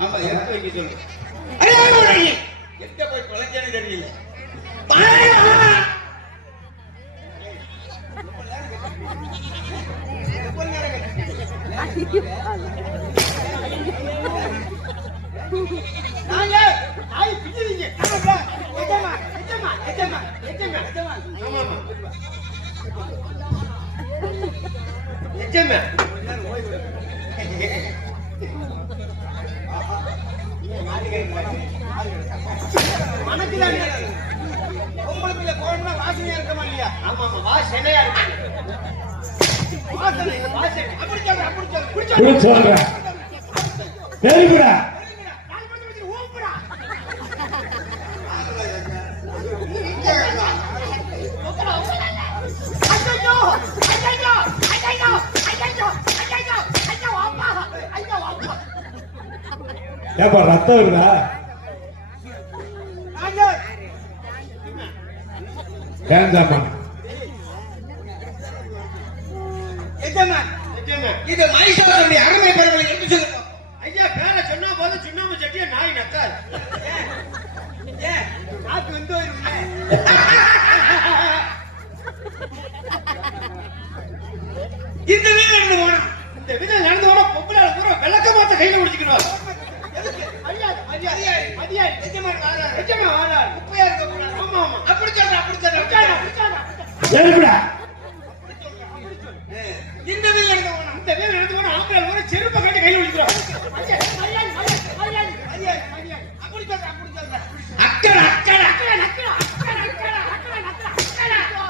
ஆமா எடுத்து வைக்க சொல்லு. எங்க போய் தொலைச்சேன்னு தெரியல. நாங்க நாய் பிடிக்கிறீங்க எஜமா எஜமா எஜமா எஜமா எஜமா. ஆமாமா நிஜமே மனசுல உங்களுக்கு போனா வாசனையா இருக்கமா இல்லையா? ஆமா ஆமா வா சென்னையா இருக்கு. வாசனை வாசனை. அப்படி சொல்ற அப்படி சொல்ற அப்படி குடி சொல்றேன் தெரியுடா நாலு பத்து வச்சு ஊப்புடா ஐயோ ஐயோ ஐயோ ஐயோ ஐயோ ஐயோ அப்பா ஐயோ அப்பா ஏப்பா ரத்தம் வருதா? ஏந்தாமா இது மைசூரனுடைய அருமை பெருமை எடுத்து சொல்லுங்க. ஐயா பேரை சொன்னா போதும் சுண்ணாம்பு சட்டியா நாய் ஏன் நாக்கு வந்து இந்த வீட்டுல இருந்து போனோம் இந்த விதம் நடந்து போனா பொம்பளை பூரா விளக்க மாத்த கையில முடிச்சுக்கணும்? தெரியுடா இந்த வீட்டுல இருந்து போனோம் இந்த விதம் நடந்து போனா ஆம்பளை பூரா செருப்பை கட்டி கையில சொல்ற. அக்கறை அக்கறை நக்கலா, நக்கலா, நக்கலா, நக்கலா, நக்கலா, நக்கலா.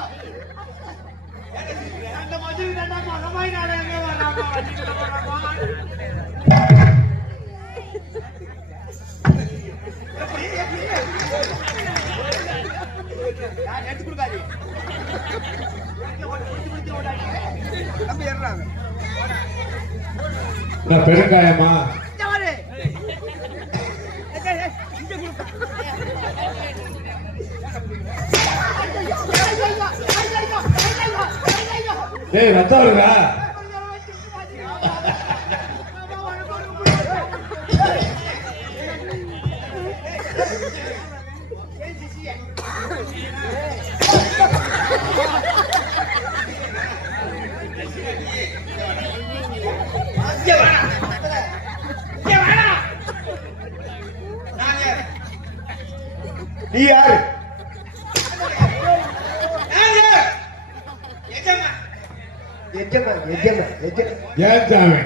அந்த மாதிரி நாடகமே எடுத்து கொடுக்காதீங்க. பெருங்காயமா ஏய், ரத்தம் இருக்கா நீ யாரு? எஜமா எஜமா எஜமா ஏன் சாமி?